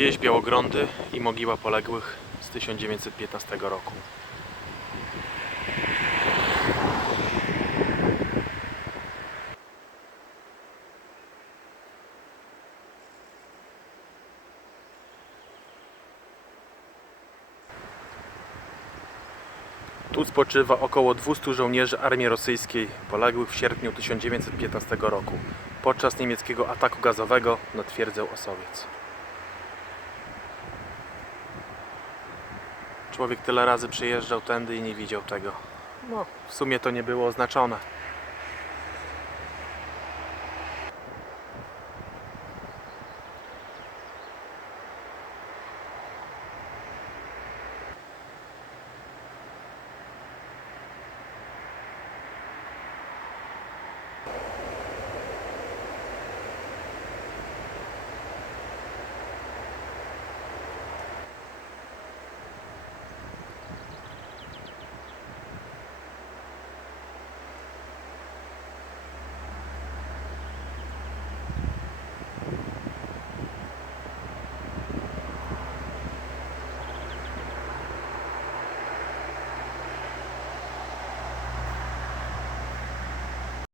Wieś Białogrądy i mogiła poległych z 1915 roku. Tu spoczywa około 200 żołnierzy armii rosyjskiej poległych w sierpniu 1915 roku podczas niemieckiego ataku gazowego na twierdzę Osowiec. Człowiek tyle razy przyjeżdżał tędy i nie widział tego. No, w sumie to nie było oznaczone.